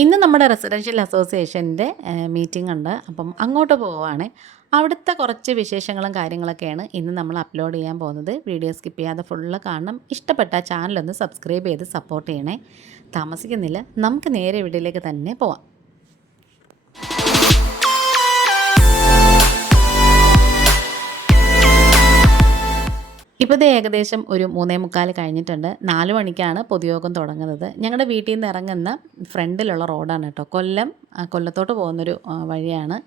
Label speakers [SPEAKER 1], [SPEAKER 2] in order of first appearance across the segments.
[SPEAKER 1] ഇന്ന് നമ്മുടെ റെസിഡൻഷ്യൽ അസോസിയേഷന്റെ മീറ്റിംഗ് ഉണ്ട്. അപ്പം അങ്ങോട്ട് പോവുകയാണ്. അവിടുത്തെ കുറച്ച് വിശേഷങ്ങളും കാര്യങ്ങളൊക്കെയാണ് ഇന്ന് നമ്മൾ അപ്ലോഡ് ചെയ്യാൻ പോകുന്നത്. വീഡിയോ സ്കിപ്പ് ചെയ്യാതെ ഫുള്ള് കാണണം. ഇഷ്ടപ്പെട്ട ചാനലൊന്ന് സബ്സ്ക്രൈബ് ചെയ്ത് സപ്പോർട്ട് ചെയ്യണേ. താമസിക്കുന്നില്ല. നമുക്ക് നേരെ വീഡിയോയിലേക്ക് തന്നെ പോവാം. ഇപ്പോൾ ഇത് ഏകദേശം ഒരു മൂന്നേ മുക്കാൽ കഴിഞ്ഞിട്ടുണ്ട്. നാല് മണിക്കാണ് പൊതുയോഗം തുടങ്ങുന്നത്. ഞങ്ങളുടെ വീട്ടിൽ നിന്ന് ഇറങ്ങുന്ന ഫ്രണ്ടിലുള്ള റോഡാണ് കേട്ടോ. കൊല്ലം കൊല്ലത്തോട്ട് പോകുന്നൊരു വഴിയാണ്.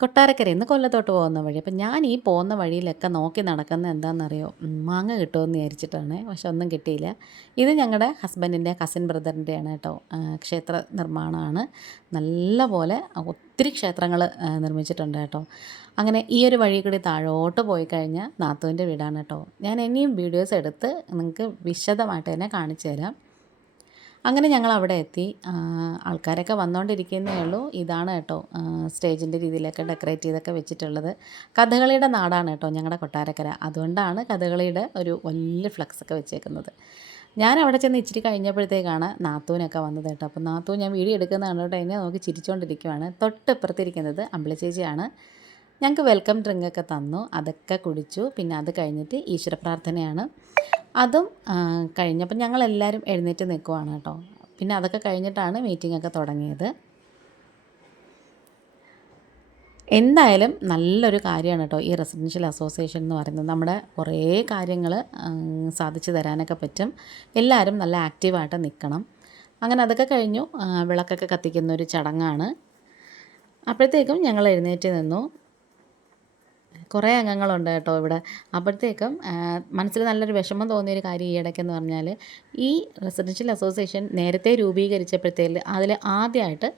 [SPEAKER 1] കൊട്ടാരക്കരയിൽ നിന്ന് കൊല്ലത്തോട്ട് പോകുന്ന വഴി. അപ്പം ഞാൻ ഈ പോകുന്ന വഴിയിലൊക്കെ നോക്കി നടക്കുന്ന എന്താണെന്നറിയോ? മാങ്ങ കിട്ടുമെന്ന് വിചാരിച്ചിട്ടാണ്. പക്ഷെ ഒന്നും കിട്ടിയില്ല. ഇത് ഞങ്ങളുടെ ഹസ്ബൻഡിന്റെ കസിൻ ബ്രദറിന്റെയാണ് കേട്ടോ. ക്ഷേത്ര നിർമ്മാണമാണ്. നല്ല പോലെ ഒത്തിരി ക്ഷേത്രങ്ങൾ നിർമ്മിച്ചിട്ടുണ്ട് കേട്ടോ. അങ്ങനെ ഈ ഒരു വഴി കൂടി താഴോട്ട് പോയി കഴിഞ്ഞാൽ നാത്തുവിന്റെ വീടാണ് കേട്ടോ. ഞാൻ ഇനിയും വീഡിയോസ് എടുത്ത് നിങ്ങൾക്ക് വിശദമായിട്ട് തന്നെ കാണിച്ചു തരാം. അങ്ങനെ ഞങ്ങൾ അവിടെ എത്തി ആൾക്കാരൊക്കെ വന്നുകൊണ്ടിരിക്കുന്നേ ഉള്ളൂ. ഇതാണ് കേട്ടോ സ്റ്റേജിന്റെ രീതിയിലൊക്കെ ഡെക്കറേറ്റ് ചെയ്തൊക്കെ വെച്ചിട്ടുള്ളത്. കഥകളിയുടെ നാടാണ് കേട്ടോ ഞങ്ങളുടെ കൊട്ടാരക്കര. അതുകൊണ്ടാണ് കഥകളിയുടെ ഒരു വലിയ ഫ്ലക്സ് ഒക്കെ വെച്ചേക്കുന്നത്. ഞാൻ അവിടെ ചെന്ന് ഇച്ചിരി കഴിഞ്ഞപ്പോഴത്തേക്കാണ് നാത്തൂനൊക്കെ വന്നത് കേട്ടോ. അപ്പോൾ നാത്തൂ ഞാൻ വീഡിയോ എടുക്കുന്ന കണ്ടിട്ട് എന്നെ നോക്കി ചിരിച്ചുകൊണ്ടിരിക്കുവാണ് തൊട്ടിപ്പുറത്തിരിക്കുന്നത് അമ്പിളി ചേച്ചിയാണ്. ഞങ്ങൾക്ക് വെൽക്കം ഡ്രിങ്ക് ഒക്കെ തന്നു. അതൊക്കെ കുടിച്ചു. പിന്നെ അത് കഴിഞ്ഞിട്ട് ഈശ്വര പ്രാർത്ഥനയാണ്. അതും കഴിഞ്ഞപ്പോൾ ഞങ്ങളെല്ലാവരും എഴുന്നേറ്റ് നിൽക്കുവാണ് കേട്ടോ. പിന്നെ അതൊക്കെ കഴിഞ്ഞിട്ടാണ് മീറ്റിംഗ് ഒക്കെ തുടങ്ങിയത്. എന്തായാലും നല്ലൊരു കാര്യമാണ് കേട്ടോ ഈ റെസിഡൻഷ്യൽ അസോസിയേഷൻ എന്ന് പറയുന്നത്. നമ്മുടെ കുറേ കാര്യങ്ങൾ സാധിച്ചു തരാനൊക്കെ പറ്റും. എല്ലാവരും നല്ല ആക്റ്റീവായിട്ട് നിൽക്കണം. അങ്ങനെ അതൊക്കെ കഴിഞ്ഞു. വിളക്കൊക്കെ കത്തിക്കുന്ന ഒരു ചടങ്ങാണ്. അപ്പോഴത്തേക്കും ഞങ്ങൾ എഴുന്നേറ്റ് നിന്നു. കുറേ അംഗങ്ങളുണ്ട് കേട്ടോ ഇവിടെ. അപ്പോഴത്തേക്കും മനസ്സിൽ നല്ലൊരു വിഷമം തോന്നിയൊരു കാര്യം ഈ ഇടയ്ക്കെന്ന് പറഞ്ഞാൽ ഈ റെസിഡൻഷ്യൽ അസോസിയേഷൻ നേരത്തെ രൂപീകരിച്ചപ്പോഴത്തേൽ അതിൽ ആദ്യമായിട്ട്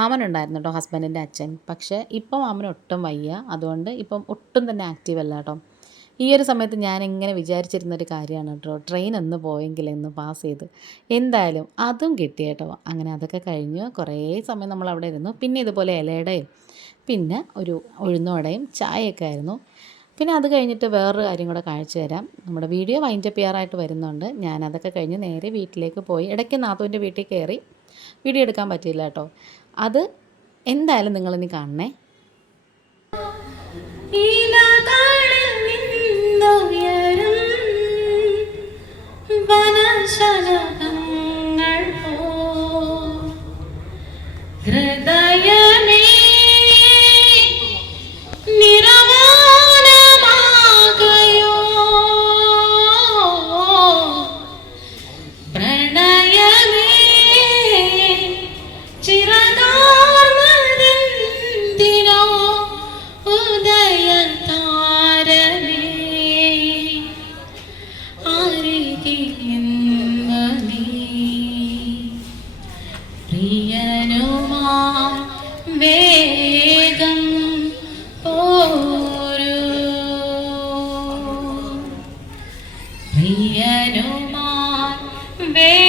[SPEAKER 1] മാമനുണ്ടായിരുന്നു കേട്ടോ ഹസ്ബൻഡിന്റെ അച്ഛൻ. പക്ഷേ ഇപ്പോൾ മാമൻ ഒട്ടും വയ്യ. അതുകൊണ്ട് ഇപ്പം ഒട്ടും തന്നെ ആക്റ്റീവ് അല്ല കേട്ടോ. ഈ ഒരു സമയത്ത് ഞാൻ ഇങ്ങനെ വിചാരിച്ചിരുന്നൊരു കാര്യമാണ് കേട്ടോ. ട്രെയിൻ ഒന്ന് പോയെങ്കിൽ എന്ന് പാസ് ചെയ്ത്. എന്തായാലും അതും കിട്ടി കേട്ടോ. അങ്ങനെ അതൊക്കെ കഴിഞ്ഞ് കുറേ സമയം നമ്മൾ അവിടെ ഇരുന്നു. പിന്നെ ഇതുപോലെ ഇലയുടെയും പിന്നെ ഒരു ഉഴുന്നോടയും ചായയൊക്കെ ആയിരുന്നു. പിന്നെ അത് കഴിഞ്ഞിട്ട് വേറൊരു കാര്യം കൂടെ കാണിച്ചു തരാം. നമ്മുടെ വീഡിയോ വൈൻഡപ്പ് ചെയ്യാറായിട്ട് വരുന്നുണ്ട്. ഞാനതൊക്കെ കഴിഞ്ഞ് നേരെ വീട്ടിലേക്ക് പോയി. ഇടയ്ക്ക് നാത്തുവിന്റെ വീട്ടിൽ കയറി വീഡിയോ എടുക്കാൻ പറ്റിയില്ല കേട്ടോ. അത് എന്തായാലും നിങ്ങളിനി കാണണേ.
[SPEAKER 2] ഇലകളിൽ പ്രിയനുമാ വേഗം പോരൂ. പ്രിയനുമാ വേ